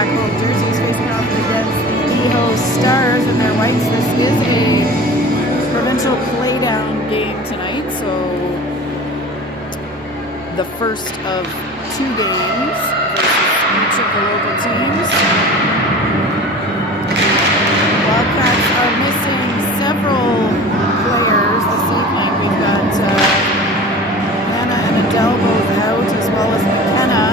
black home jerseys facing off against the host Stars in their whites. This is a provincial playdown game tonight, so the first of 2 games versus each of the local teams. Wildcats are missing several players this evening. We've got Anna and Adele both out, as well as McKenna.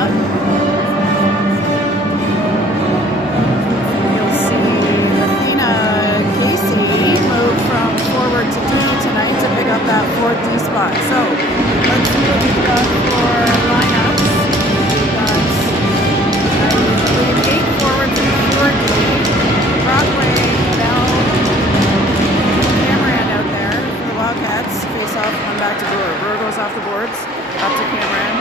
You'll see Athena Casey move from forward to D tonight to pick up that 4th D spot. So let's see what we've got for lineups. We've got, I believe, 8 forwards and 4 D. Broadway, Bell, Cameron out there for the Wildcats. Face off, one back to Brewer. Brewer goes off the boards, up to Cameron.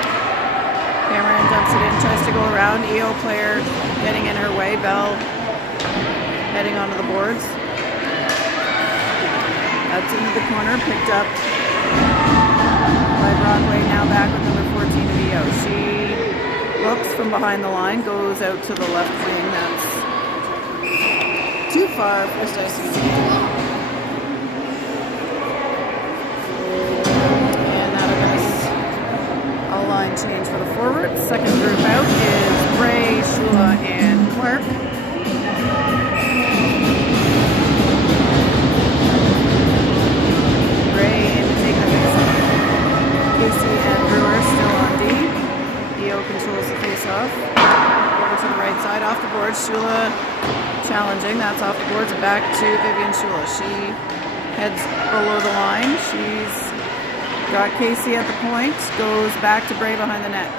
Cameron dumps it in, tries to go around. EO player getting in her way. Bell heading onto the boards. That's into the corner, picked up by Broadway, now back with number 14 of EO. She looks from behind the line, goes out to the left wing. That's too far. First icing of the game. And that'll miss. A line change for the forwards. Second group out is Bray, Shula, and Clark. Bray in to take the face-off. Casey and Brewer still on D. EO controls the face-off. Over to the right side, off the board. Shula challenging, that's off the boards, and back to Vivian Shula. She heads below the line. She's got Casey at the point, goes back to Bray behind the net.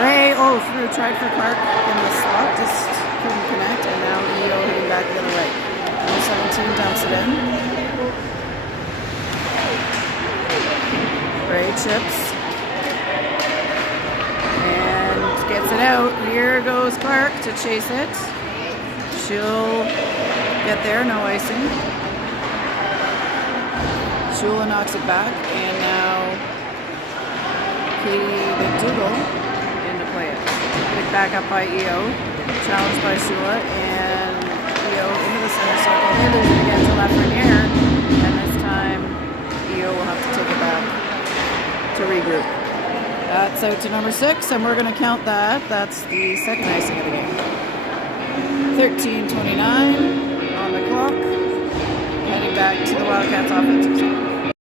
Bray, through, tried for Clark in the slot, just couldn't connect, and now EO hitting back the other way. Number 17 dumps it in. Bray chips. And gets it out. Here goes Clark to chase it. She'll get there, no icing. Shula knocks it back, and now Katie McDougall in to play it. Picked back up by EO, challenged by Shula, and EO into the center circle. They lose it again to Lafreniere, and this time EO will have to take it back to regroup. That's out to number 6, and we're going to count that. That's the second icing of the game. 13:29 on the clock, heading back to the Wildcats offensive team.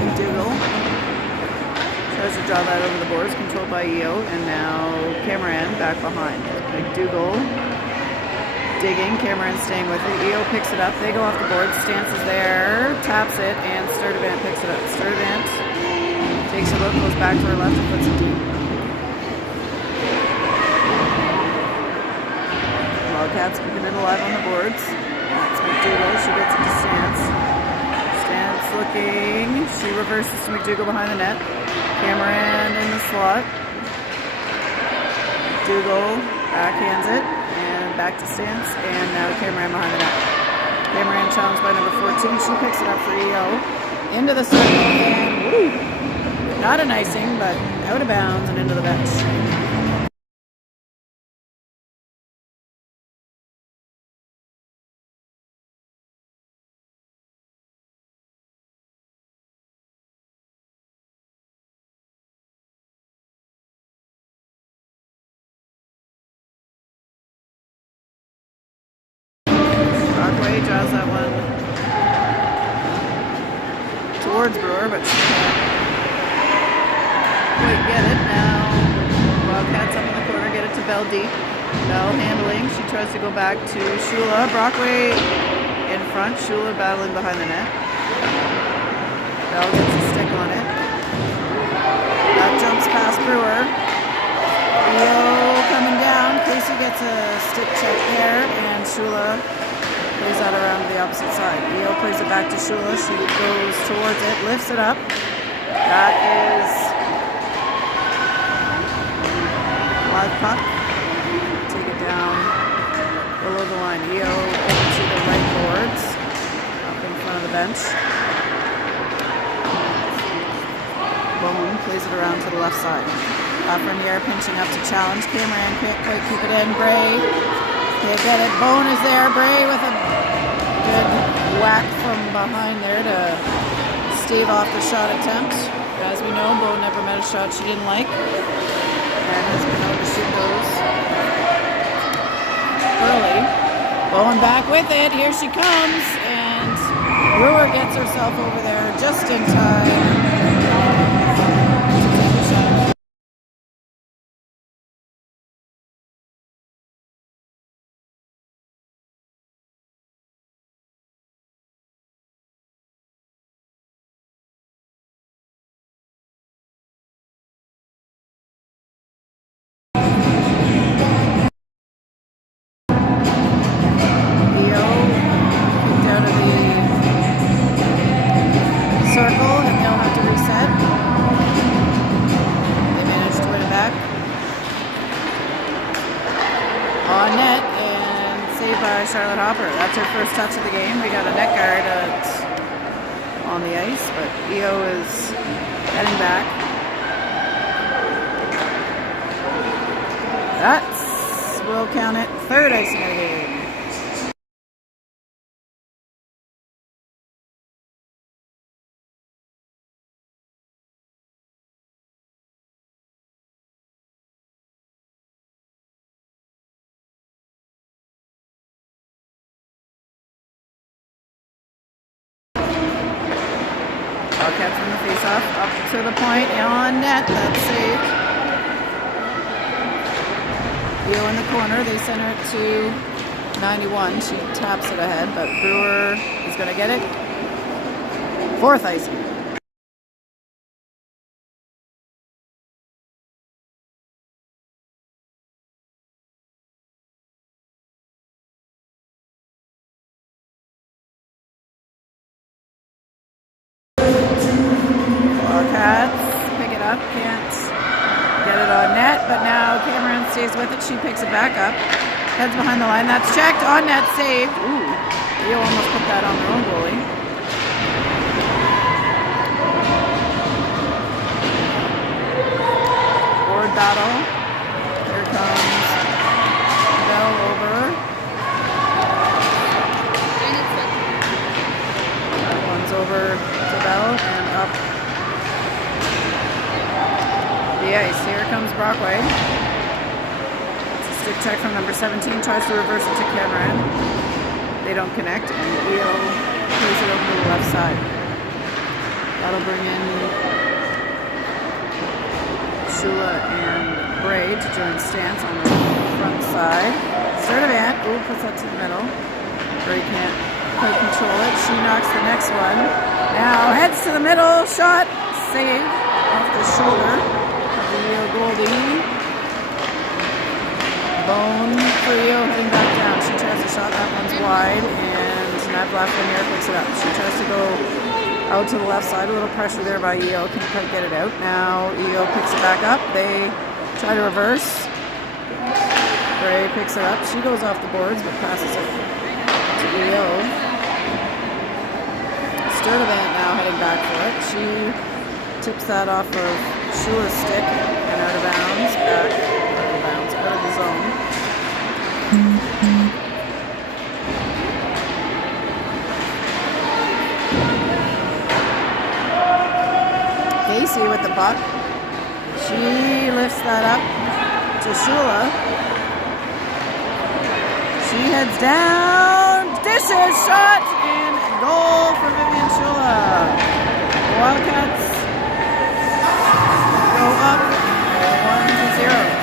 McDougall tries to draw that over the boards, controlled by EO, and now Cameron back behind. McDougall digging, Cameron staying with it. EO picks it up, they go off the board, Stance is there, taps it, and Sturdivant picks it up. Sturdivant takes a look, goes back to her left and puts it deep. Wildcats keeping it alive on the boards. That's McDougall, she gets it to Stance. Stance looking, she reverses to McDougall behind the net. Cameron in the slot. McDougall backhands it. Back to Stance, and now Cameron behind the net. Cameron challenged by number 14. She picks it up for EO. Into the circle, and woo! Not an icing, but out of bounds and into the bench. Draws that one towards Brewer, but she can't quite get it. Now Wildcats up in the corner, get it to Bell deep. Bell handling, she tries to go back to Shula. Brockway in front, Shula battling behind the net. Bell gets a stick on it. That jumps past Brewer. EO coming down, Casey gets a stick check there, and Shula plays that around to the opposite side. EO plays it back to Shula. She goes towards it, lifts it up. That is live puck. Take it down below the line. EO over to the right bench. Bone plays it around to the left side. Lafreniere pinching up to challenge. Cameron can't quite keep it in. Bray can't get it. Bone is there. Bray with a good whack from behind there to stave off the shot attempt. As we know, Bone never met a shot she didn't like and has been able to shoot those early. Bone back with it. Here she comes, and Brewer gets herself over there just in time. On net and saved by Charlotte Hopper. That's her first touch of the game. We got a net guard on the ice, but EO is heading back. We'll count it third icing of the game. Wildcats in the face-off, up to the point, on net, that's saved. EO in the corner, they center it to 91. She taps it ahead, but Brewer is going to get it. Fourth icing. Pick it up, can't get it on net, but now Cameron stays with it. She picks it back up, heads behind the line. That's checked, on net, saved. Ooh, you almost put that on their own goalie. Board battle. Here comes Bell over. That one's over to Bell and up the ice. Here comes Brockway. It's a stick check from number 17. Tries to reverse it to Cameron. They don't connect, and EO plays it over to the left side. That'll bring in Shula and Bray to join Stance on the front side. Sturdivant, puts that to the middle. Bray can't quite control it. She knocks the next one. Now heads to the middle. Shot. Save off the shoulder. Goldie. Bone for EO heading back down. She tries a shot, that one's wide, and Nat Lafreniere picks it up. She tries to go out to the left side, a little pressure there by EO, can't quite get it out. Now EO picks it back up. They try to reverse. Bray picks it up. She goes off the boards, but passes it to EO. Sturdivant now heading back for it. She tips that off of Shula's stick and out of bounds, out of the zone. Casey with the puck. She lifts that up to Shula. She heads down, dishes, shot, and goal for Vivian Shula. The Wildcats go up 1-0.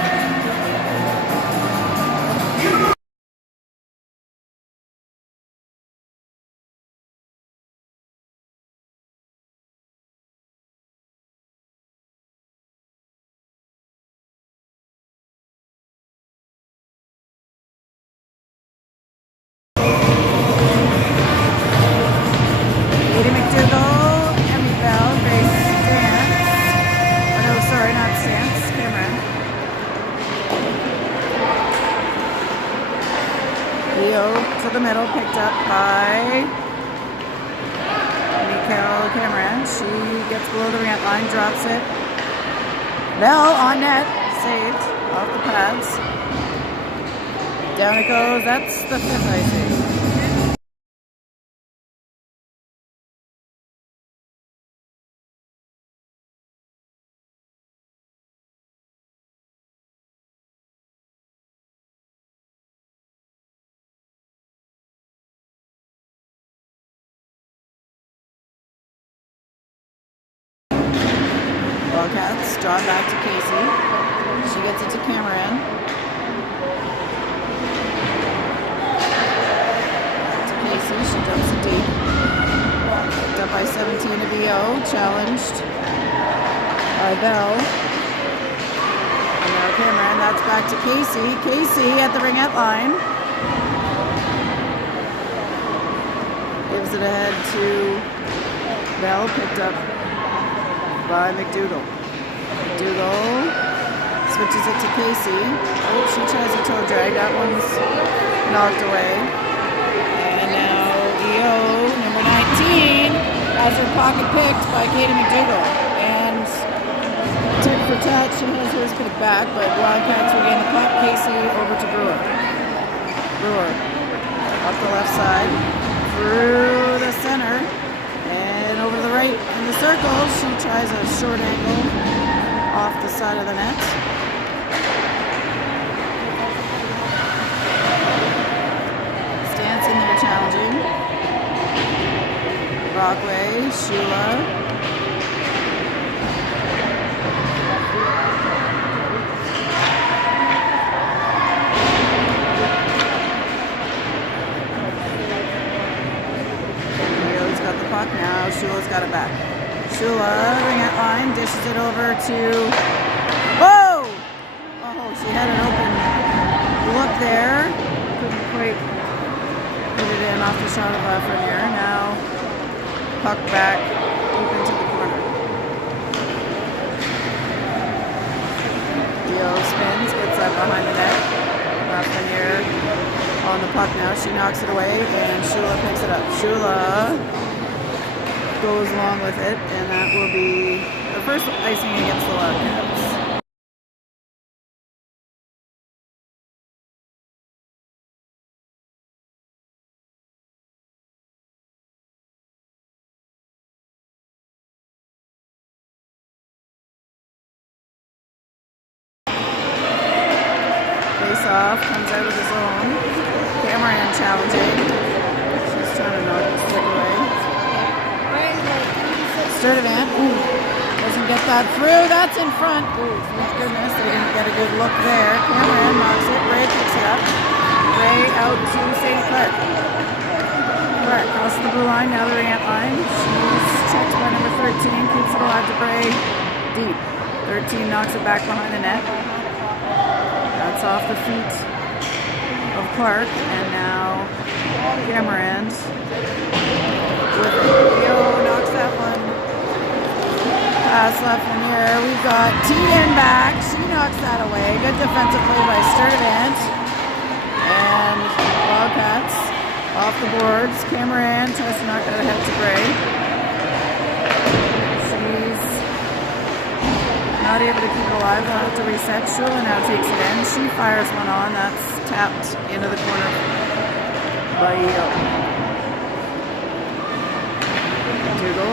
To the middle, picked up by Cameron. She gets below the rant line, drops it. Bell on net, saved off the pads. Down it goes. That's the 5th icing. Wildcats draw back to Casey. She gets it to Cameron. To Casey, she dumps it deep. Picked up by 17 to BO. Challenged by Bell. And now Cameron, that's back to Casey. Casey at the ringette line. Gives it ahead to Bell, picked up by McDougall. McDougall switches it to Casey. Oh, she tries a toe drag. That one's knocked away. And now EO, number 19, has her pocket picked by Katie McDougall. And tick for tat, she has hers picked back, but Wildcats regain the puck. Casey over to Brewer. Brewer up the left side, through the center. And over to the right in the circle, she tries a short angle off the side of the net. Stanson there challenging. Brockway, Shula. Now Shula's got it back. Shula, ringette line, dishes it over to... Whoa! Oh, she had an open look there. Couldn't quite put it in off the shot of Lafreniere. Now puck back deep into the corner. Leo spins, gets up behind the net. Lafreniere on the puck now. She knocks it away and Shula picks it up. Shula goes along with it, and that will be the first icing against the Wildcats. Face off, comes out of the zone. Cameron challenging. She's trying to knock the stick away. Sturdivant, doesn't get that through, that's in front. Ooh, thank goodness, they didn't get a good look there. Cameron knocks it, Ray picks it up. Ray out to St. Clair. Clark crosses the blue line, now the ringette line. She's checked by number 13, keeps it alive to Bray, deep. 13 knocks it back behind the net. That's off the feet of Clark, and now Cameron with Leo knocks that one. Pass Lafreniere. We've got Tegan back. She knocks that away. Good defensive play by Sturdivant. And Wildcats off the boards. Cameron tries to knock it ahead to Bray. She's not able to keep it alive. They'll have to reset. Shula now takes it in. She fires one on. That's tapped into the corner by Dougal.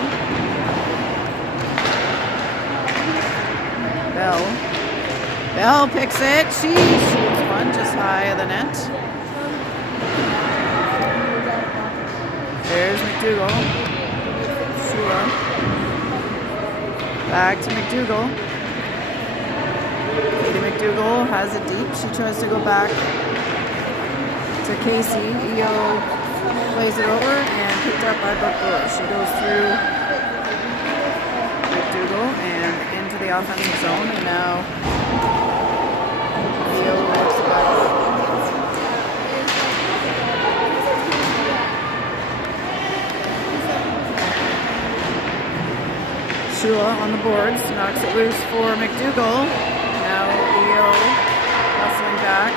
Bell picks it. She shoots one just high of the net. There's McDougall. Shula. Back to McDougall. Katie McDougall has it deep. She tries to go back to Casey. EO plays it over and picked up by Brooke Brewer. She goes through McDougall and into the offensive zone, and now EO works it back. Shula on the boards, knocks it loose for McDougall. Now EO hustling back.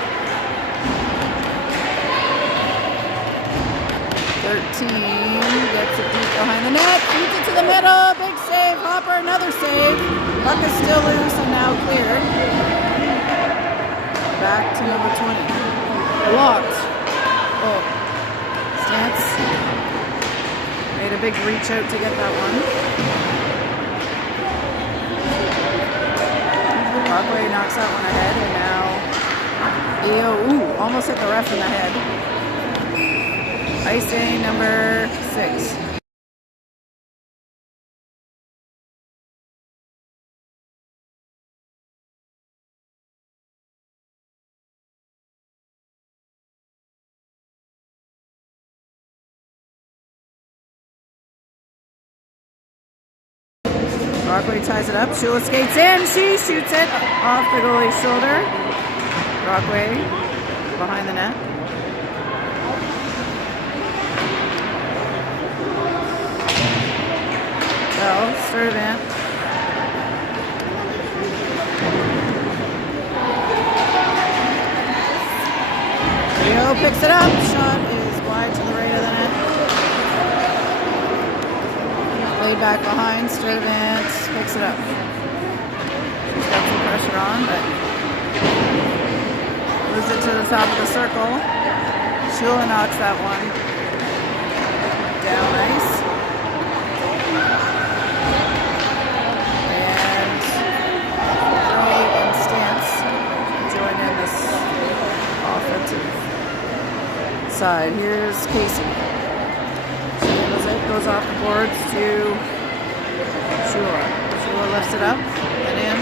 13 gets it deep behind the net, feeds it to the middle, big save, Hopper, another save. Puck is still loose and now cleared. Back to number 20. Blocked. Oh, Stance made a big reach out to get that one. Brockway knocks that one ahead, and now EO, almost hit the ref in the head. Icing number 6. Brockway ties it up. Shula skates in. She shoots it off the goalie's shoulder. Brockway behind the net. Well, Sturdivant. Rio picks it up. Shot is wide to the right of the net. Laid back behind. Sturdivant picks it up. She's got some pressure on, but moves it to the top of the circle. Shula knocks that one down ice. And Ray and Stance join in this offensive side. Here's Casey. She handles it, goes off the boards to Shula. Shula lifts it up and in.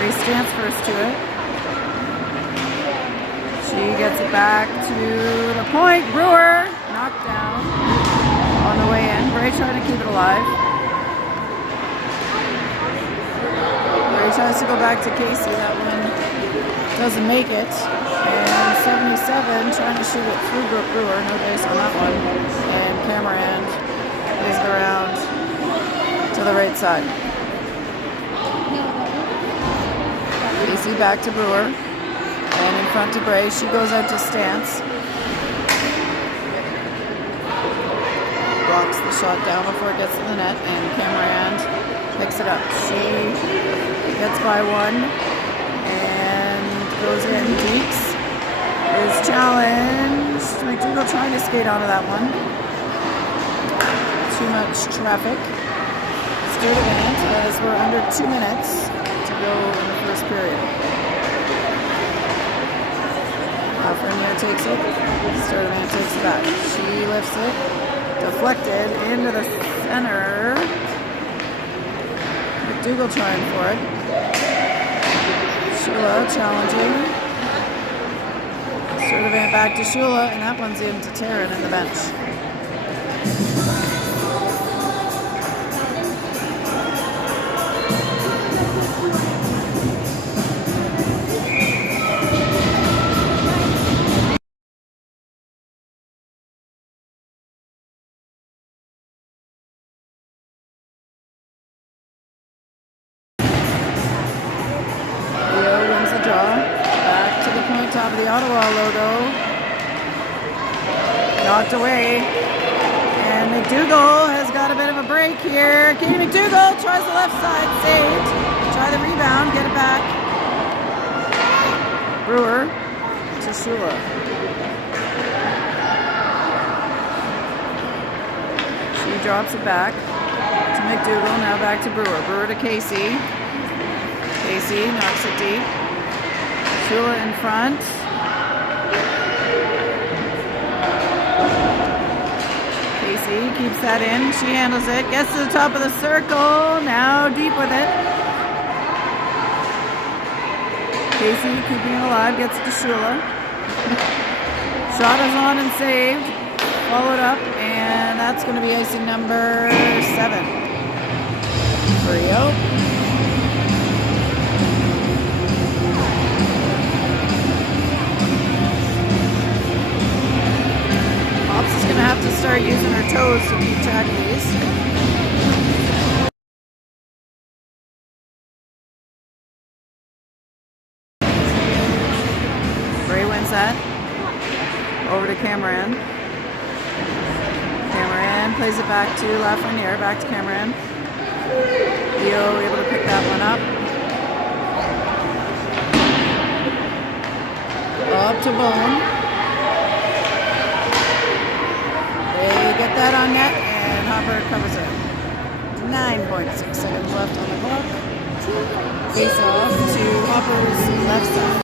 Ray Stance first to it. She gets it back to the point. Brewer knocked down on the way in. Bray trying to keep it alive. Bray tries to go back to Casey. That one doesn't make it. And 77 trying to shoot it through Brewer. No dice on that one. And Cameron plays it around to the right side. Casey back to Brewer. And in front to Bray. She goes out to Stance. Blocks the shot down before it gets to the net. And Cameron picks it up. She gets by one. And goes in. Deeks is challenged. McDougall trying to skate onto that one. Too much traffic. Sturdivant as we're under 2 minutes to go in the first period. Lafreniere takes it. Sturdivant takes it back. She lifts it. Deflected into the center. McDougall trying for it. Shula challenging. Sturdivant back to Shula, and that one's in to Taryn in the bench. Top of the Ottawa logo. Knocked away. And McDougall has got a bit of a break here. Katie McDougall tries the left side. Saved. Try the rebound. Get it back. Brewer to Shula. She drops it back to McDougall. Now back to Brewer. Brewer to Casey. Casey knocks it deep. Shula in front. Casey keeps that in. She handles it. Gets to the top of the circle. Now deep with it. Casey keeping it alive. Gets it to Shula. Shot is on and saved. Followed up. And that's going to be icing number 7. Rio. Is going to have to start using her toes to keep track of these. Bray wins that. Over to Cameron. plays it back to Lafreniere, back to Cameron. Eo able to pick that one up. Up to Bone. They get that on net, and Hopper covers it. 9.6 seconds left on the clock. Face off to Hopper's left side.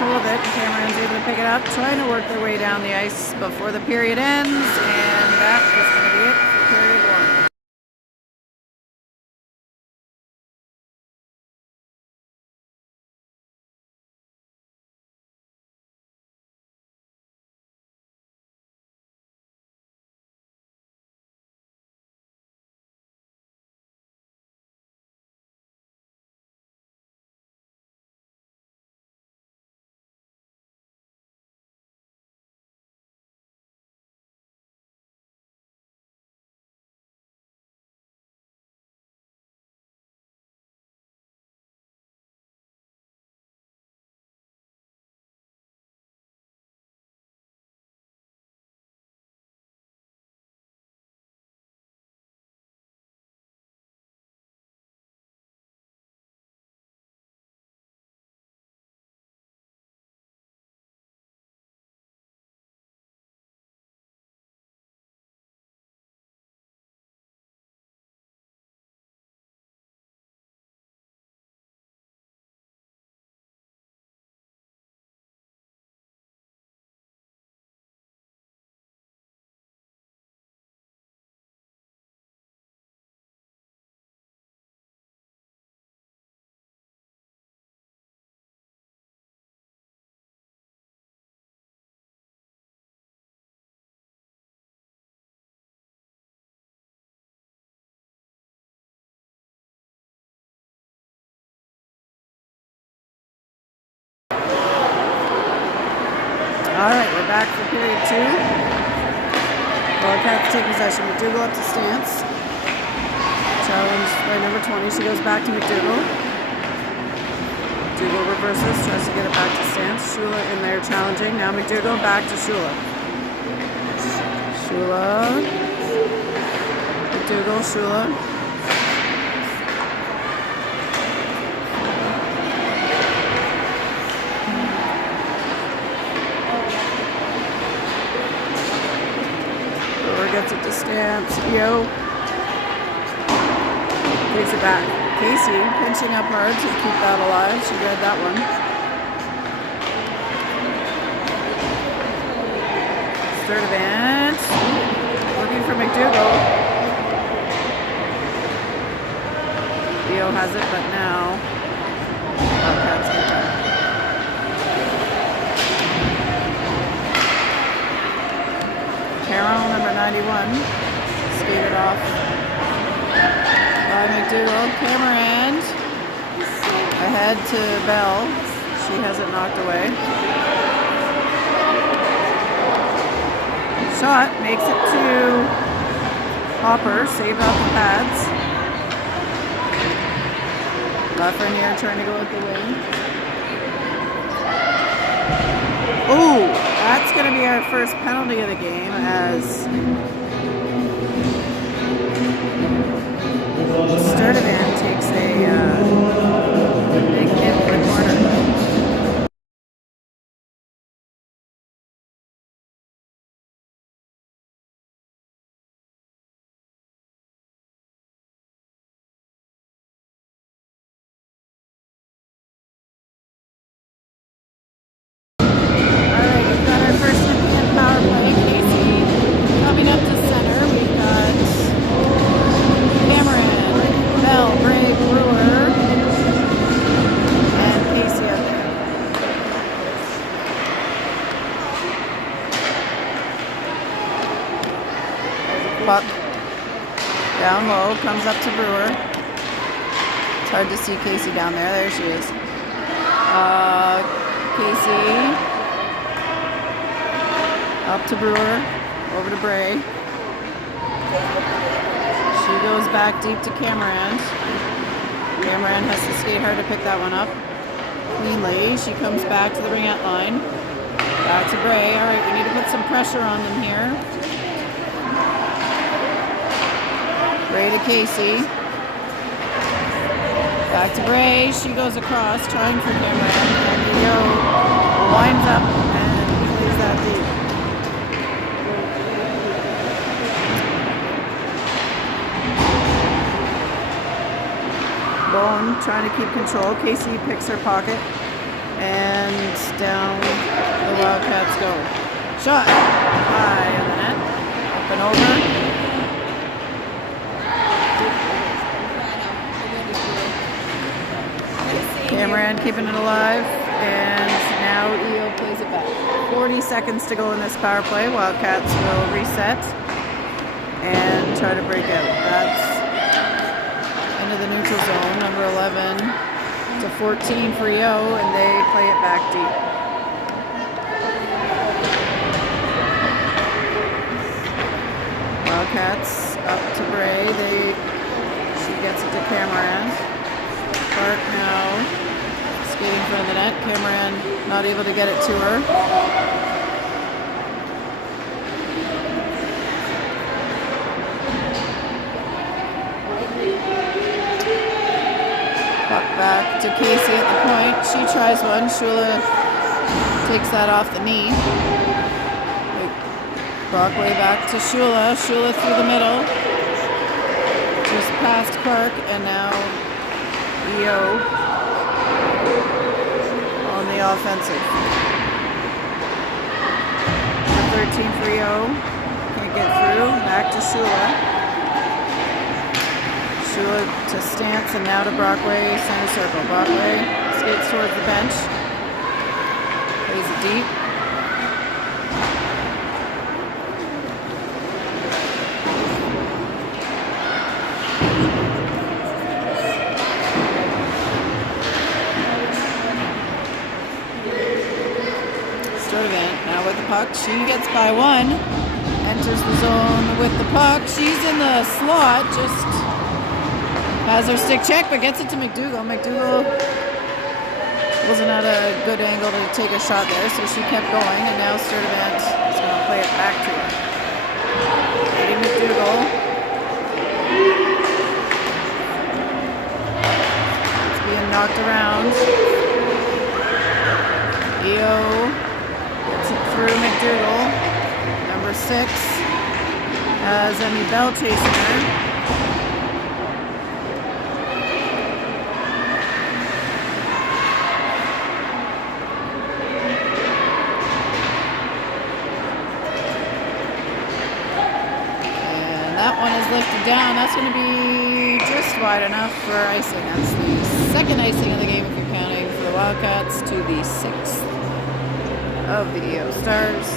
Of it. Cameron's able to pick it up, trying to work their way down the ice before the period ends, and that is going to be it for period one. All right, we're back for period two. Wildcats take possession. McDougall up to Stance. Challenged by number 20. She goes back to McDougall. McDougall reverses, tries to get it back to Stance. Shula in there challenging. Now McDougall back to Shula. Shula. McDougall, Shula. Gets it to Stance. Yo. Takes it back. Casey pinching up hard to keep that alive. She read that one. Third advance. Looking for McDougall. Leo has it, but now Wildcats get back. Carroll, number 91, skated off by McDougall. Cameron ahead to Bell. She has it knocked away. Shot makes it to Hopper, saved off the pads. Lafreniere trying to go with the wing. Ooh! That's going to be our first penalty of the game as Sturdivant takes a big hit in the corner. Puck down low, comes up to Brewer. It's hard to see Casey down there. There she is. Casey up to Brewer, over to Bray. She goes back deep to Cameron. Cameron has to skate hard to pick that one up. Cleanly, she comes back to the ringette line. Back to Bray. All right, we need to put some pressure on them here. Bray to Casey. Back to Bray. She goes across, trying for Cameron. And Io winds up and plays that deep. Bone trying to keep control. Casey picks her pocket. And down the Wildcats go. Shot high on the net. Up and over. Cameron keeping it alive. And now Io plays it back. 40 seconds to go in this power play. Wildcats will reset and try to break out. That's into the neutral zone. Number 11 to 14 for Io, and they play it back deep. Wildcats up to Bray. She gets it to Cameron. Clark now skating in front of the net. Cameron not able to get it to her. Puck back to Casey at the point. She tries one. Shula takes that off the knee. Brockway back to Shula. Shula through the middle. Just past Clark, and now Io on the offensive. Number 13 for Io. Can't get through. Back to Shula. Shula to Stance, and now to Brockway, center circle. Brockway skates towards the bench. Plays it deep. Sturtevant now with the puck. She gets by one. Enters the zone with the puck. She's in the slot. Just has her stick check, but gets it to McDougall. McDougall wasn't at a good angle to take a shot there, so she kept going, and now Sturtevant is going to play it back to her. Katie McDougall. It's being knocked around. Io gets it through McDougall. Number 6 has Emmy Bell chasing her. That one is lifted down. That's going to be just wide enough for icing. That's the second icing of the game if you're counting for the Wildcats to the 6th of the Io Stars.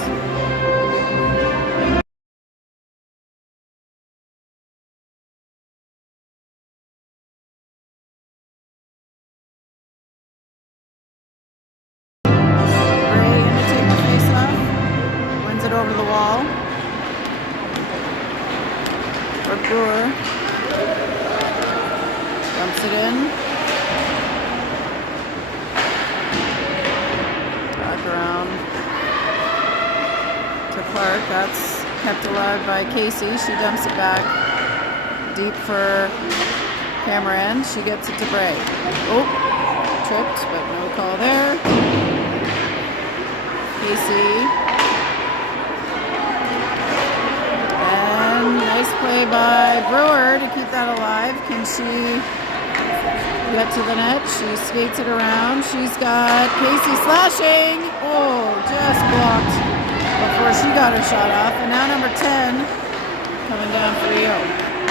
Bray in to take the face-off. Wins it over the wall. Brewer dumps it in. Back around to Clark. That's kept alive by Casey. She dumps it back deep for Cameron. She gets it to Bray. Oh, tripped, but no call there. Casey. Nice play by Brewer to keep that alive. Can she get to the net? She skates it around. She's got Casey slashing. Oh, just blocked before she got her shot off. And now number 10 coming down for Io.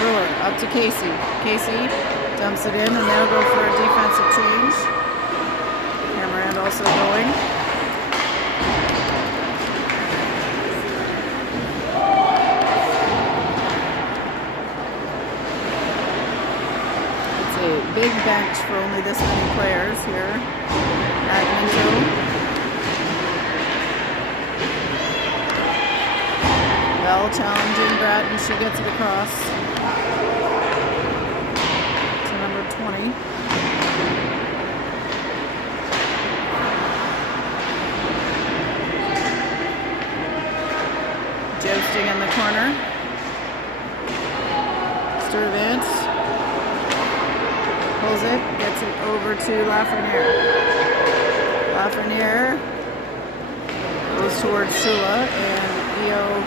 Brewer up to Casey. Casey dumps it in, and they'll go for a defensive change. Cameron also going. Big bench for only this many players here at Minto. Bell challenging Bratton. She gets it across. about 20. Jousting in the corner. Sturtevant pulls it, gets it over to Lafreniere. Lafreniere goes towards Shula, and Io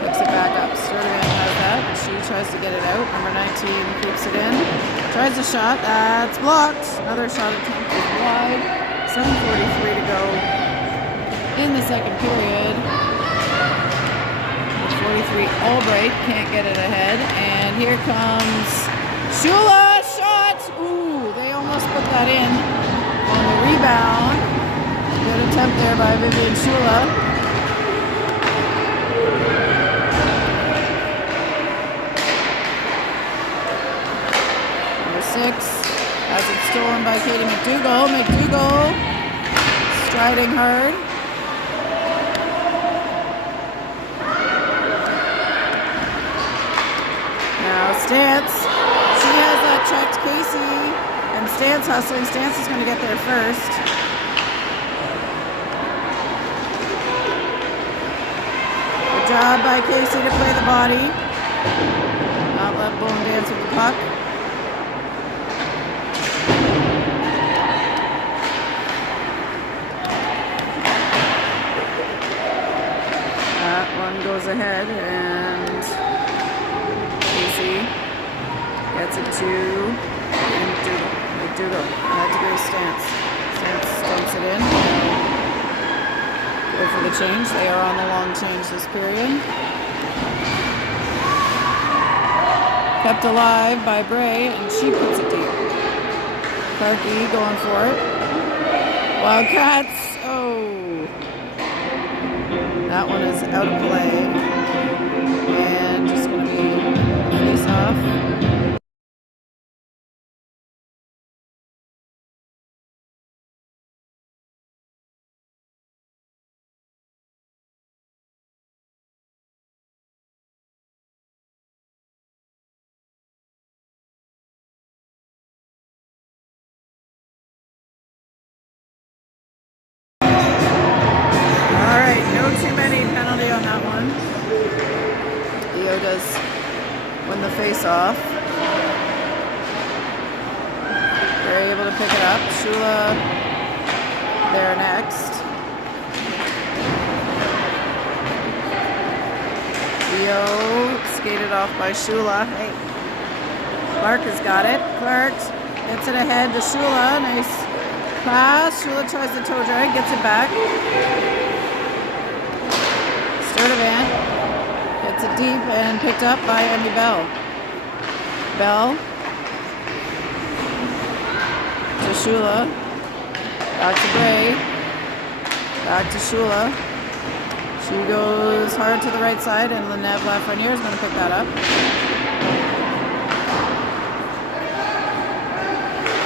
picks it back up. Sturtevant has that. She tries to get it out. Number 19 keeps it in. Tries a shot. That's blocked. Another shot attempt is wide. 7:43 to go in the second period. 43 Albright can't get it ahead. And here comes Shula. Shot! Ooh, they almost put that in on the rebound. Good attempt there by Vivian Shula. Number 6 has it stolen by Katie McDougall. McDougall striding hard. Now Stance, she has that checked Casey, and Stance hustling. Stance is going to get there first. Good job by Casey to play the body. Not let Bone dance with the puck. That one goes ahead, and Casey gets it to McDougall. McDougall had to go to Stance. Stance dumps it in. Go for the change. They are on the long change this period. Kept alive by Bray, and she puts it deep. Clarkey going for it. Wildcats. Oh. That one is out of play. And just going to be face off. Does win the face-off. They're able to pick it up. Shula there next. Io skated off by Shula. Hey, Clark has got it. Clark gets it ahead to Shula. Nice pass. Shula tries the toe drag, gets it back. Sturtevant gets it deep and picked up by Emmy Bell. Bell to Shula. Back to Bray. Back to Shula. She goes hard to the right side, and Lynette Lafreniere is going to pick that up.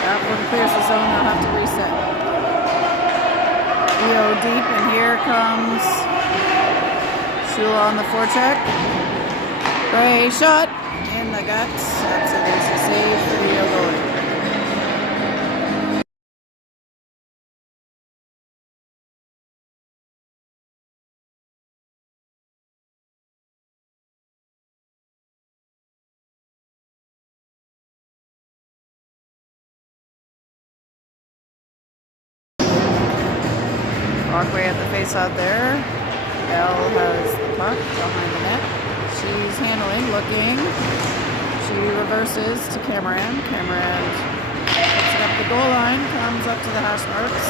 That one clears the zone. They'll have to reset. Io deep, and here comes Shula on the forecheck. Bray shot in the guts. That's an easy save for the Io goalie. Walkway at the face-out there. Bell has the puck behind the net. She's handling, looking. She reverses to Cameron. Cameron picks it up the goal line, comes up to the hash marks.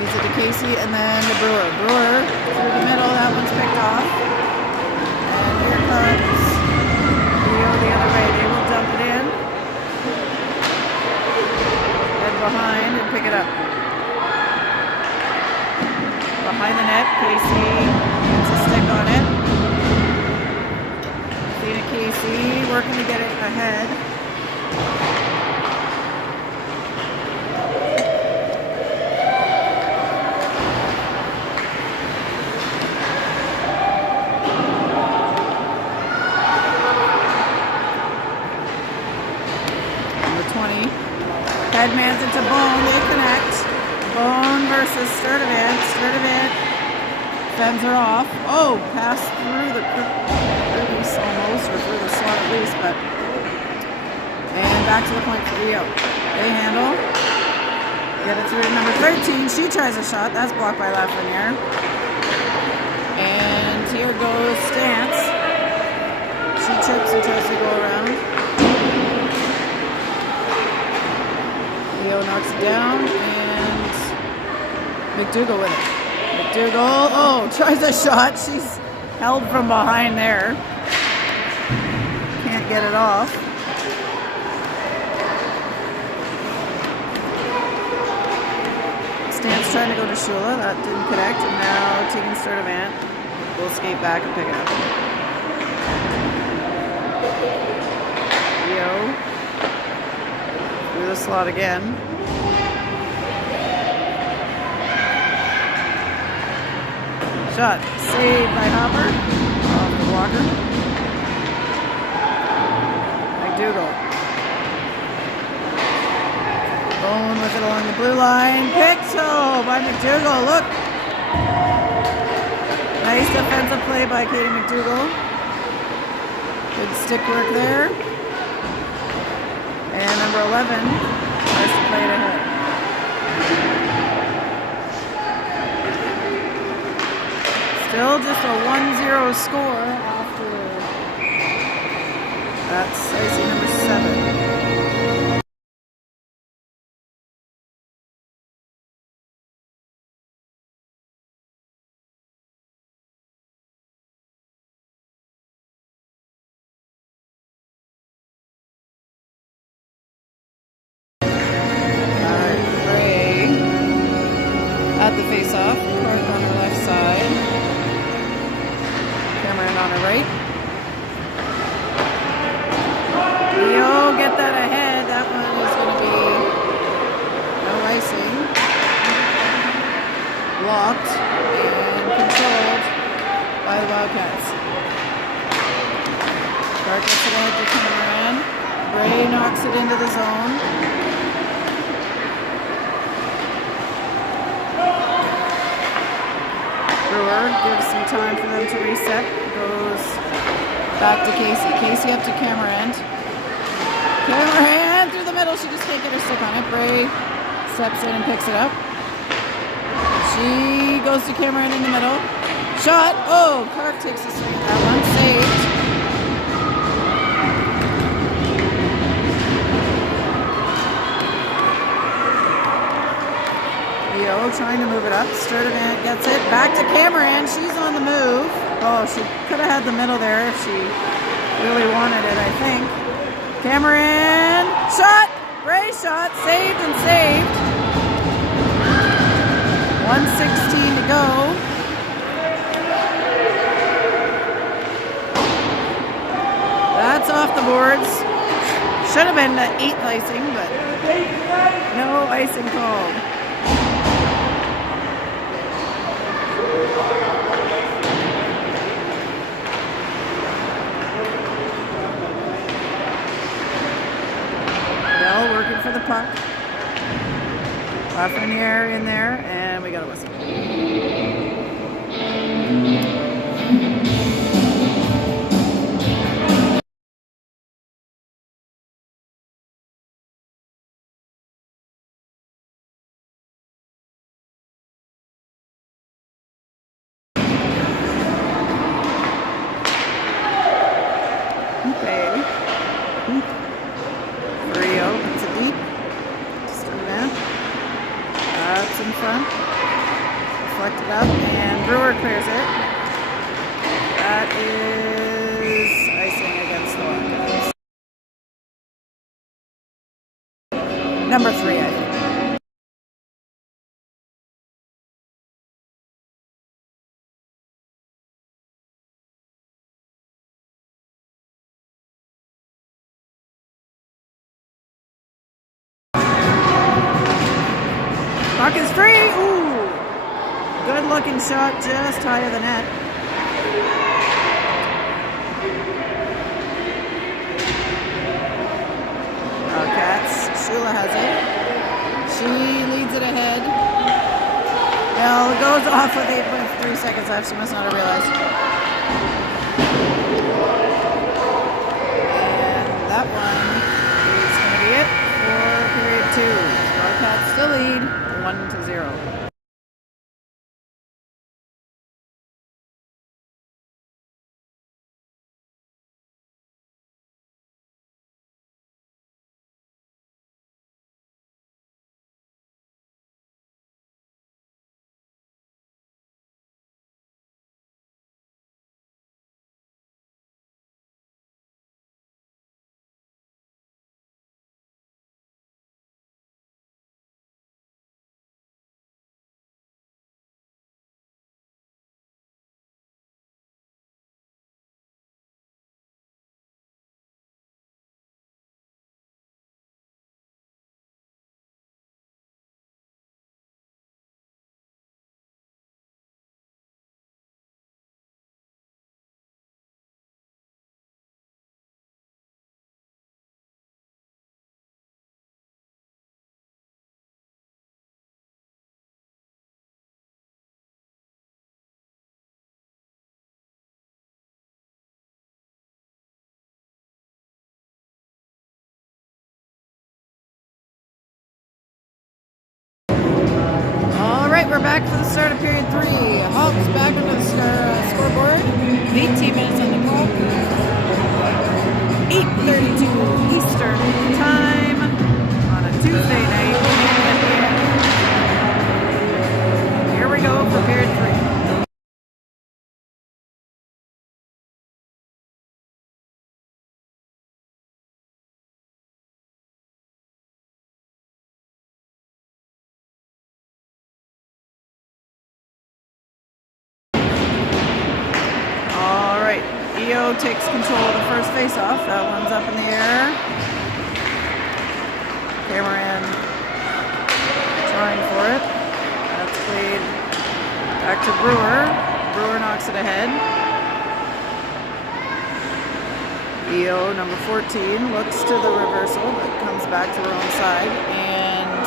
Gives it to Casey, and then to Brewer. Brewer through the middle. That one's picked off. And here comes Rio the other way. They will dump it in. Head behind and pick it up. Behind the net, Casey gets a stick on it. Athena Casey working to get it ahead. Edmonds into Bone. They connect. Bone versus Sturdivant. Sturdivant fends her off. Oh, passed through the release almost, or through the slot at least, but. And back to the point for Rio. They handle. Get it through to number 13. She tries a shot. That's blocked by Lafreniere. And here goes Stance. She chips and tries to go around. Leo knocks it down, and McDougall with it. McDougall, oh, tries a shot. She's held from behind there. Can't get it off. Stance trying to go to Shula. That didn't connect, and now Tegan Sturdivant will skate back and pick it up. Rio through the slot again. Shot saved by Hopper off the blocker. McDougall. Bone with it along the blue line. Picked by McDougall. Look. Nice defensive play by Katie McDougall. Good stick work there. And number 11 tries to play it ahead. Still just a 1-0 score after that's icing number 7. At the face-off, Clark on her left side, Cameron on her right. Leo, get that ahead. That one is going to be no icing. Blocked and controlled by the Wildcats. Clark gets it ahead to Cameron. Bray knocks it into the zone. Brewer gives some time for them to reset. Goes back to Casey. Casey up to Cameron. Cameron through the middle. She just can't get her stick on it. Bray steps in and picks it up. She goes to Cameron in the middle. Shot. Oh, Clark takes a swing at that one. Saved. Leo trying to move it up. Sturdivant gets it. Back to Cameron. She's on the move. Oh, she could have had the middle there if she really wanted it, I think. Cameron. Shot. Bray shot. Saved and saved. 1:16 to go. That's off the boards. Should have been the 8th icing, but no icing called. Bell working for the puck. Lafreniere in there, and we got a whistle. Okay. Rio puts it deep. Sturdivant. That's in front. Deflected up, and Brewer clears it. That is icing against the Wildcats. Number 3, I think. Puck is free. Ooh. Good looking shot, just high of the net. Cats. Shula has it. feeds it ahead. Bell goes off with 8.3 seconds left. She must not have realized. And that one is going to be it for period 2. Wildcats still lead 1-0. We're back for the start of period 3. Hawks back onto the scoreboard. 18 minutes on the clock. 8:32 Eastern Time on a Tuesday night in Nepean. Here we go for period 3. EO takes control of the first face-off. That one's up in the air. Cameron trying for it. That's played back to Brewer. Brewer knocks it ahead. EO, number 14, looks to the reversal, but comes back to her own side. And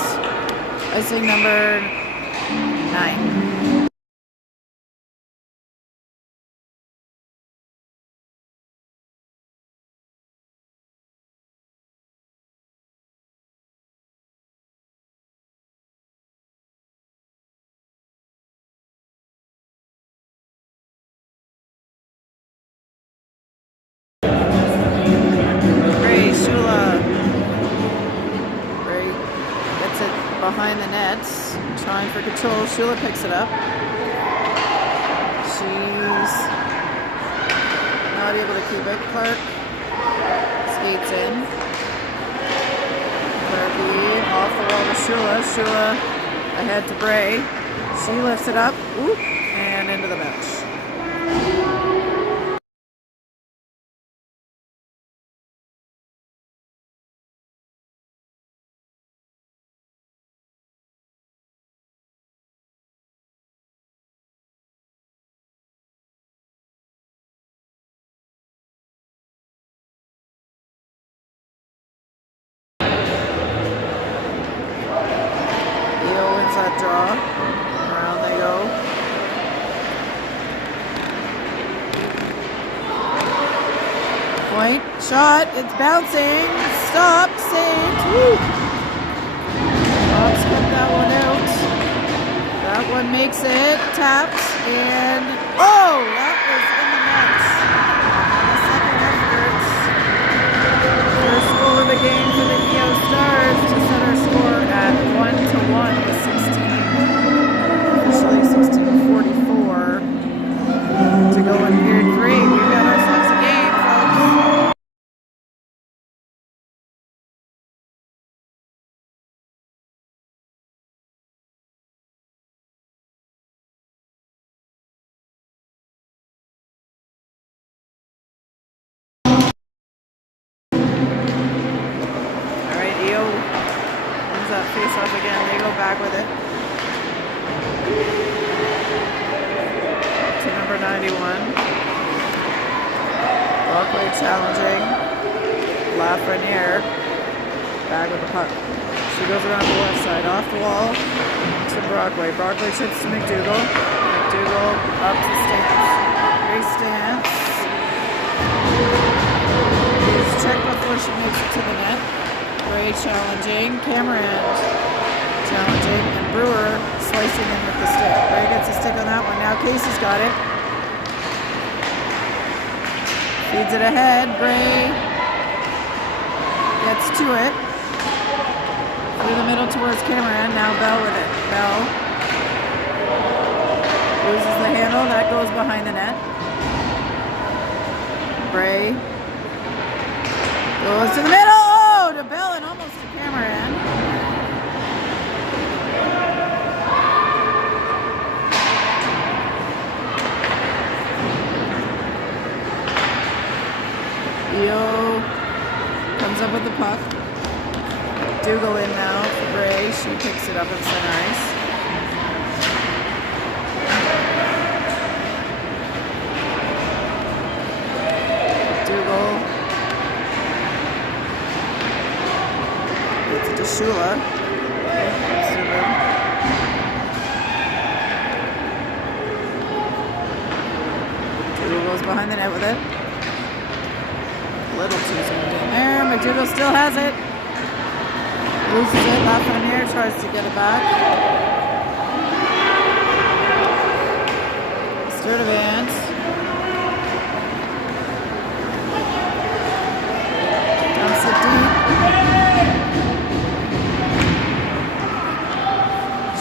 icing number 9. Behind the nets, trying for control. Shula picks it up. She's not able to keep it. Clark skates in. Clarky off the wall to Shula. Shula ahead to Bray. She lifts it up. Oop, and into the bench. That draw. Around they go. Point. Shot. It's bouncing. Stop. Saved. Woo! Bob's cut that one out. That one makes it. Tapped. And oh! That was in the net. The second effort. First goal of the game for the EO Stars to set our score at 1-1 with 16:44 to go in period 3. We've got ourselves a game, folks. All right, EO wins that face off again. They go back with it. To number 91. Walkway challenging. Lafreniere back with the puck. She goes around the left side, off the wall to Brockway. Brockway chips to McDougall. McDougall up to stance. Great stance. She's checked before she makes it to the net. Gray challenging. Cameron challenging. And Brewer slicing in with the stick. Gray gets a stick on that one. Now Casey's got it. Feeds it ahead. Gray gets to it. Through the middle towards Cameron. Now Bell with it. Bell loses the handle. That goes behind the net. Bray goes to the middle. Oh, to Bell and almost to Cameron. Eo comes up with the puck. Dougal in now for Bray. She picks it up at center ice. Dougal gets it to Shula. Dougal goes behind the net with it. A little too zoomed in there. McDougall still has it. Loses it. Lafreniere tries to get it back. Sturdivant. Dumps it deep.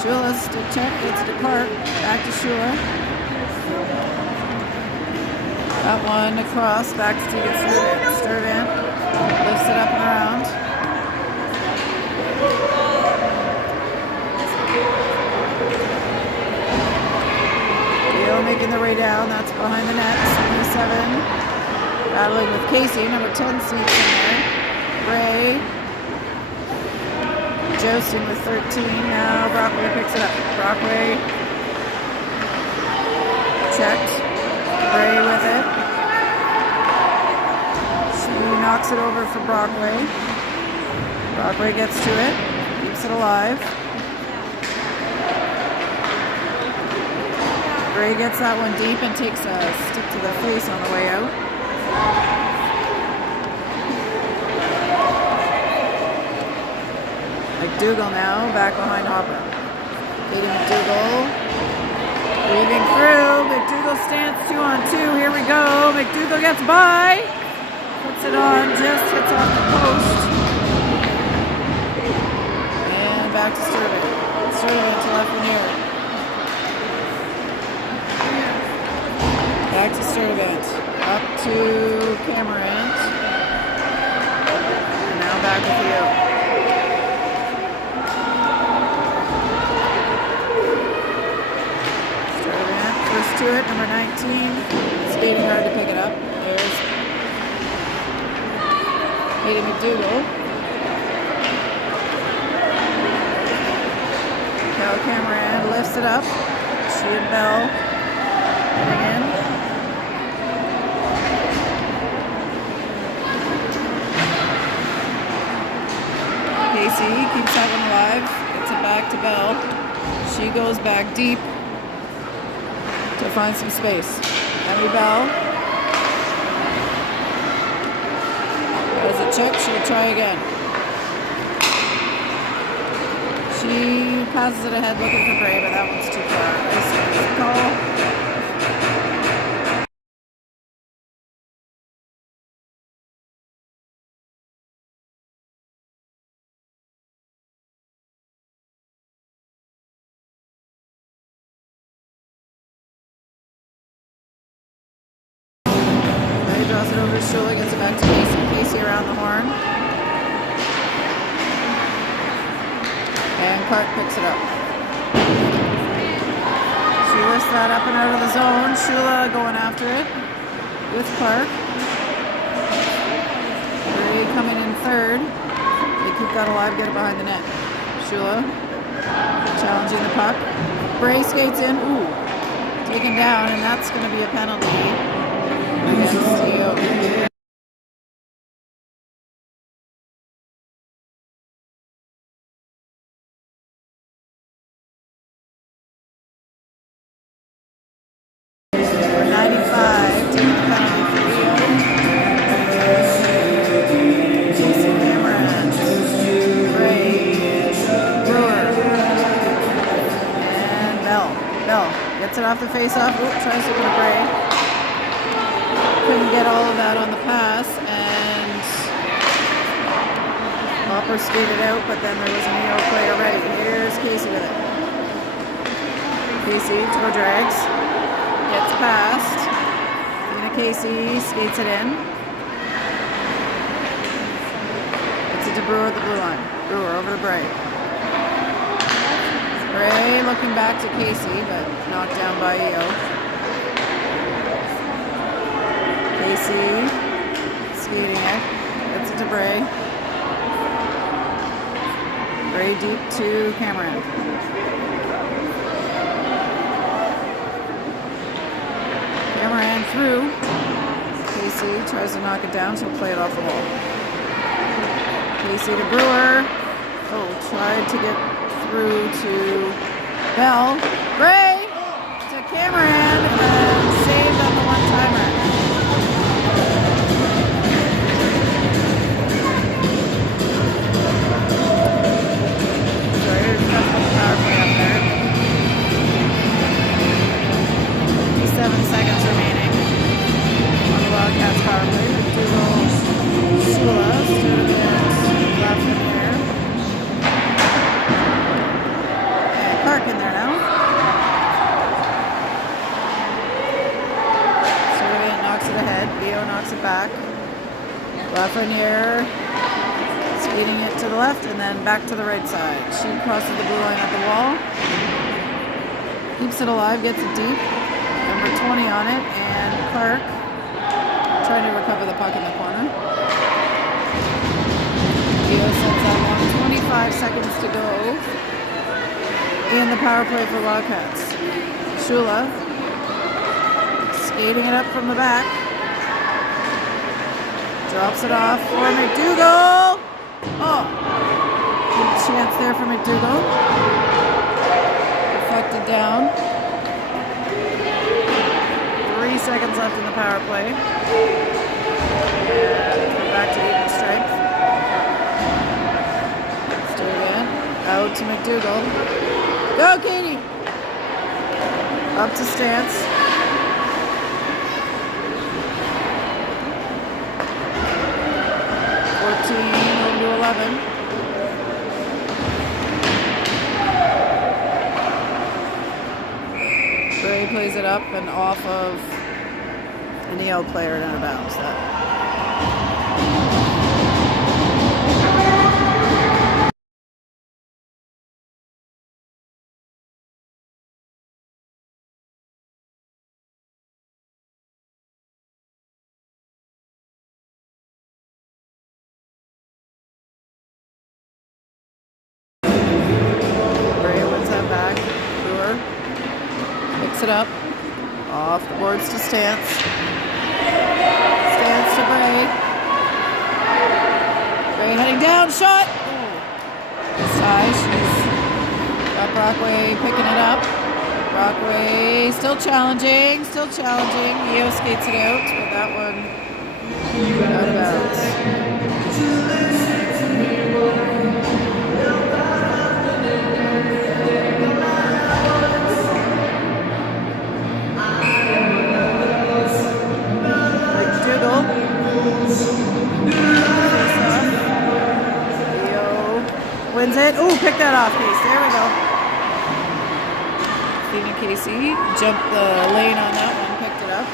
Shula stick check. Gets it to Park. Back to Shula. That one across. Back to Sturdivant. Sturdivant lifts it up and around. Making their way down. That's behind the net. 77. Battling with Casey. Number 10 sneaks in there. Bray. Jousting with 13. Now Brockway picks it up. Brockway checked. Bray with it. She knocks it over for Brockway. Brockway gets to it. Keeps it alive. Bray gets that one deep and takes a stick to the face on the way out. McDougall now, back behind Hopper. Leading McDougall. Weaving through. McDougall stands 2-on-2. Here we go. McDougall gets by. Puts it on, just hits off the post. And back to Sturdivant. Sturdivant to Lafreniere. Back to Sturdivant. Up to Cameron. And now back with you. Sturdivant first to it, number 19. Skating hard to pick it up. There's Katie McDougall. Cal Cameron lifts it up. She and Bell heading in. Casey keeps that one alive, gets it back to Bell. She goes back deep to find some space. Emmy Bell has a check, she'll try again. She passes it ahead looking for Bray, but that one's too far. Call. Draws it over his shoulder, gets it back to Casey. Casey around the horn. And Clark picks it up. She lifts that up and out of the zone. Shula going after it with Clark. Bray coming in third. They keep that alive, get it behind the net. Shula challenging the puck. Bray skates in. Ooh. Taken down, and that's going to be a penalty against you. it off the face-off. Ooh, tries to go to Bray. Couldn't get all of that on the pass, and Hopper skated out, but then there was an EO player ready. Here's Casey with it. Casey, toe drags, gets past. Casey skates it in. It's a Brewer at the blue line. Brewer over to Bray. Bray looking back to Casey, but knocked down by EO. Casey skating it. Gets it to Bray. Bray deep to Cameron. Cameron through. Casey tries to knock it down, so he'll play it off the wall. Casey to Brewer. Oh, tried to get through to Bell. Bray to Cameron, and saved on the one-timer. Sorry, there's nothing on the power play up there. 57 seconds remaining on the Wildcats power play. McDougall, Shula, Studevant, Lafreniere, and Clark in there now. Studevant knocks it ahead. Leo knocks it back. Lafreniere skating it to the left and then back to the right side. She crosses the blue line at the wall. Keeps it alive, gets it deep. Number 20 on it, and Clark trying to recover the puck in the corner. Leo sends that long. 25 seconds to go in the power play for Wildcats. Shula skating it up from the back. Drops it off for McDougall. Oh, good chance there for McDougall. Deflected down. 3 seconds left in the power play. And we're back to even strength. Let's do it again. Out to McDougall. Go, Katie! Up to Stance. Over to 11. Bray plays it up and off of an EO player and out of bounds. It up off the boards to Stance. Stance to Bray. Bray heading down, shot. This high, she's got Brockway picking it up. Brockway still challenging. Yeo skates it out, but that one out of bounds. Wins it. Ooh, pick that off, Casey. There we go. Stephen Casey jumped the lane on that one, picked it up.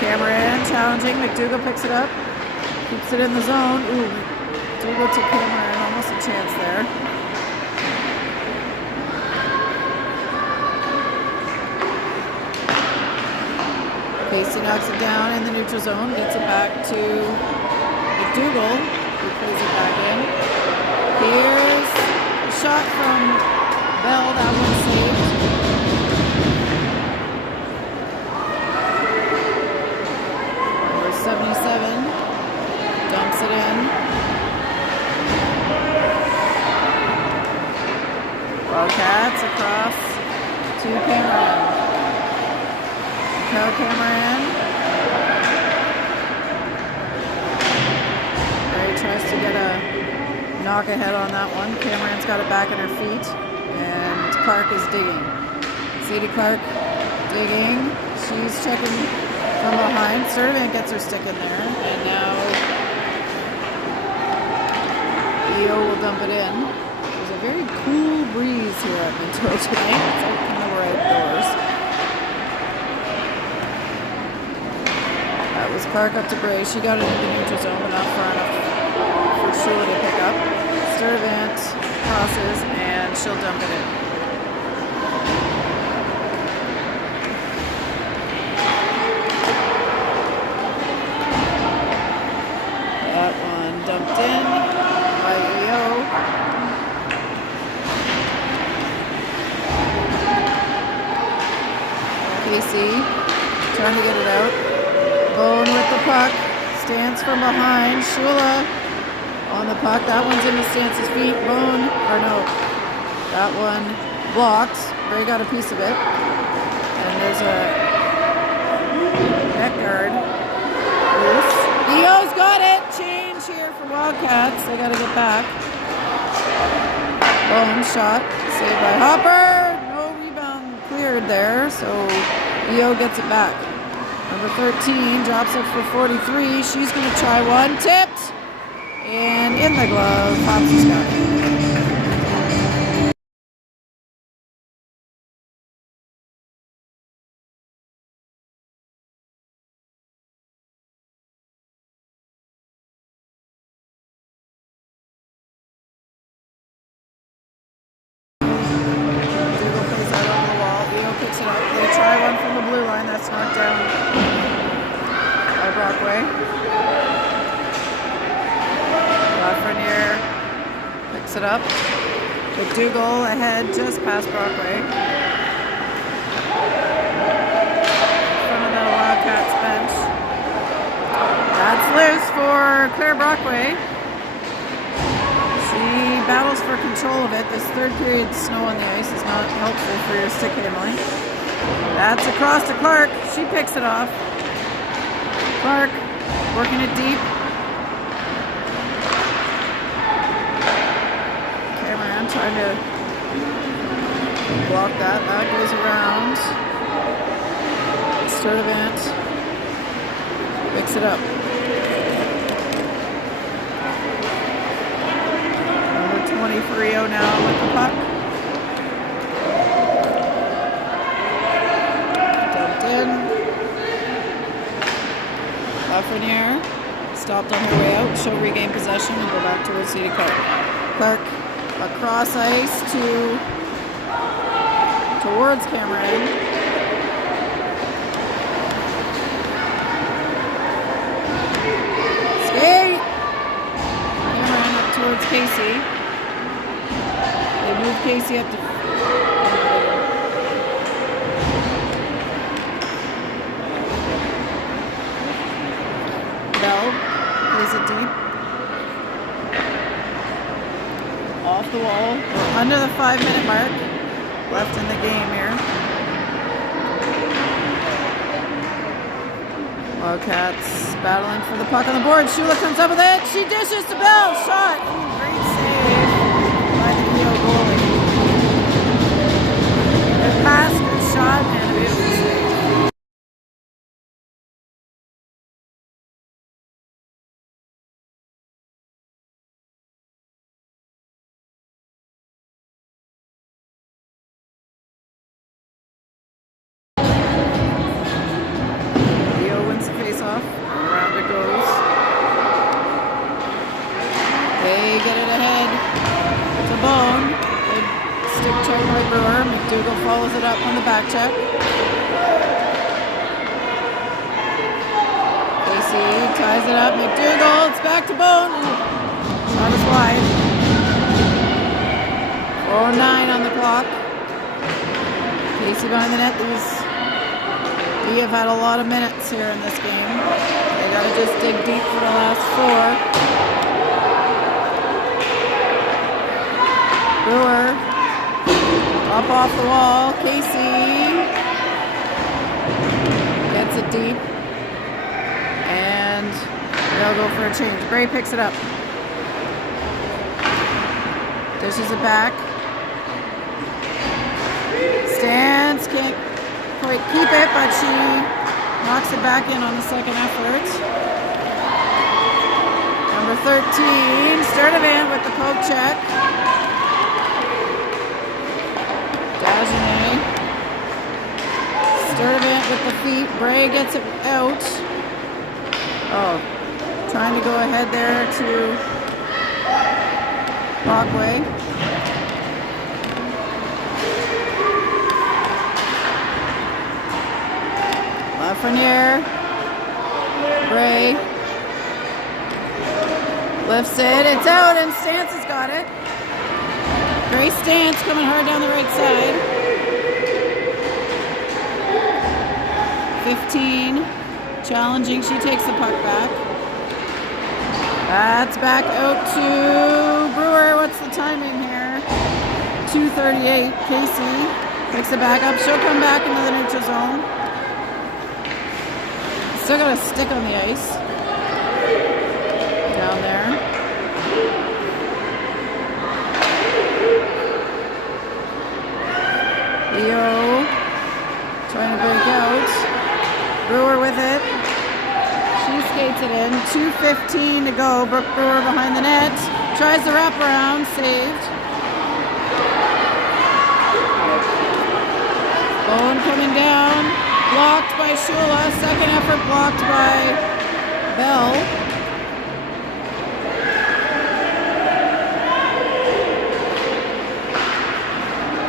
Cameron challenging. McDougall picks it up. Keeps it in the zone. Ooh, McDougall to Cameron. Almost a chance there. Casey knocks it down in the neutral zone. Gets it back to McDougall, who plays it back in. Here's a shot from Bell, that one saved. Number 77 dumps it in. Wildcats across to Cameron. Cameron. Tries to get a knock ahead on that one. Cameron's got it back in her feet. And Clark is digging. Sadie Clark digging. She's checking from behind. Servant gets her stick in there. And now EO will dump it in. There's a very cool breeze here at Minto tonight. It's like kind of we're outdoors. That was Clark up to Bray. She got it into the neutral zone, but not far enough for Shula to pick up. Servant crosses, and she'll dump it in. That one dumped in by EO. Casey trying to get it out. Bone with the puck. Stance from behind. Shula on the puck. That one's in the Stance's feet. Bone, or no. That one blocked. Ray got a piece of it. And there's a net guard. Loose. EO's got it. Change here for Wildcats. They got to get back. Bone shot. Saved by Hopper. No rebound cleared there. So EO gets it back. Number 13 drops it for 43. She's going to try one. Tipped. And in the glove. Hopsy's got it. That's knocked down by Brockway. Lafreniere picks it up. McDougall ahead just past Brockway. In front of the Wildcats bench. That's loose for Claire Brockway. She battles for control of it. This third period snow on the ice is not helpful for your stick handling. That's across to Clark. She picks it off. Clark working it deep. Cameron trying to block that. That goes around. Sturdivant picks it up. Number 23 now with the puck. Lafreniere stopped on her way out. She'll regain possession and go back towards Sadie Clark. Clark across ice towards Cameron. Skate! Cameron up towards Casey. They move Casey up to plays it deep. Off the wall. We're under the 5-minute mark left in the game here. Wildcats battling for the puck on the board. Shula comes up with it. She dishes to Bell. Shot. Great save by the EO goalie. Good pass, good shot, and a beautiful save. Around it goes. They get it ahead to Bone. Good stick check by Brewer. McDougall follows it up on the back check. Casey ties it up. McDougall, it's back to Bone. Shot is wide. 4:09 on the clock. Casey behind the net. We have had a lot of minutes here in this game. They got to just dig deep for the last 4. Brewer up off the wall. Casey gets it deep, and they'll go for a change. Bray picks it up. Dishes it back. Stance can't quite keep it, but she knocks it back in on the second effort. Number 13, Sturdivant with the poke check. Dagenet. Sturdivant with the feet. Bray gets it out. Oh, trying to go ahead there to Brockway. Lafreniere. Bray. Lifts it. It's out, and Stance has got it. Grace Stance coming hard down the right side. 15. Challenging. She takes the puck back. That's back out to Brewer. What's the timing here? 2:38. Casey picks it back up. She'll come back into the neutral zone. Still got a stick on the ice. Down there. Leo trying to break out. Brewer with it. She skates it in. 2:15 to go. Brooke Brewer behind the net. Tries to wrap around. Saved. Bone coming down. Blocked by Shula. Second effort blocked by Bell.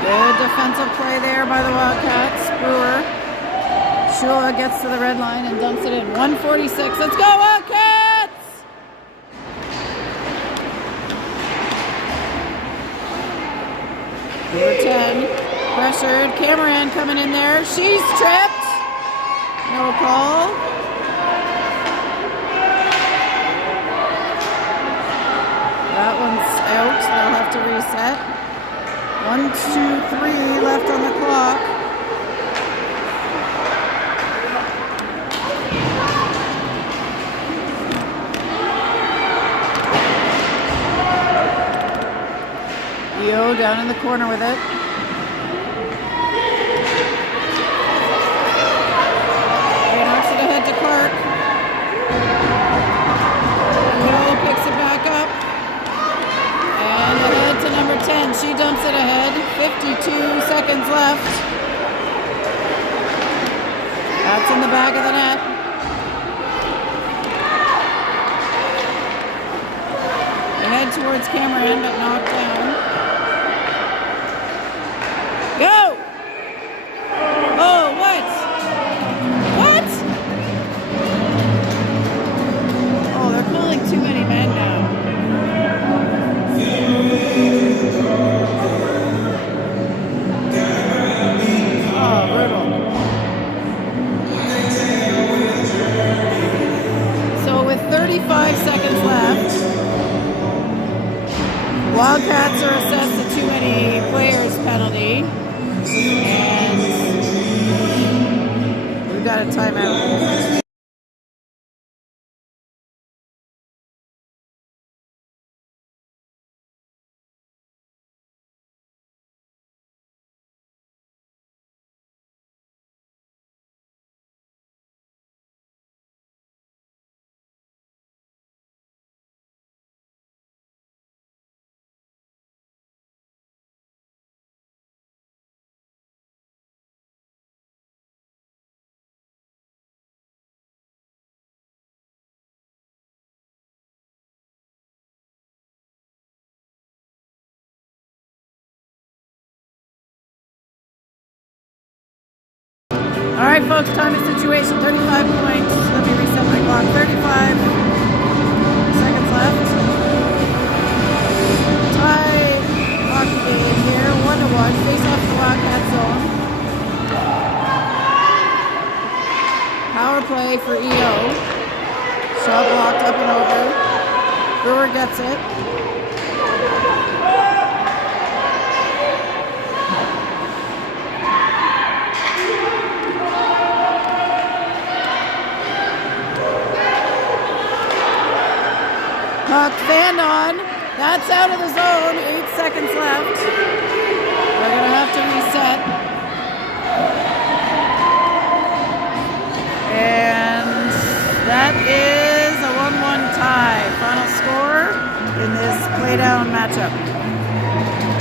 Good defensive play there by the Wildcats. Brewer. Shula gets to the red line and dumps it in. 1:46. Let's go, Wildcats! Number 10. Pressured. Cameron coming in there. She's tripped. No call. That one's out. They'll have to reset. 1, 2, 3 left on the clock. Leo down in the corner with it. He knocks it ahead to Clark. Leo picks it back up. And ahead to number 10. She dumps it ahead. 52 seconds left. That's in the back of the net. Ahead towards Cameron, but knocked down. Go! Oh, what? What? Oh, they're pulling too many men now. Oh, brutal. So with 35 seconds left, Wildcats are assessed a too many players penalty. And we've got a timeout. All right, folks, time and situation, 35 points. Let me reset my clock. 35 seconds left. Tie hockey game here, 1-1. Face off the Wildcat zone. Power play for EO. Shot blocked up and over. Brewer gets it. Puck fanned on. That's out of the zone. 8 seconds left. We're going to have to reset. in this play down matchup.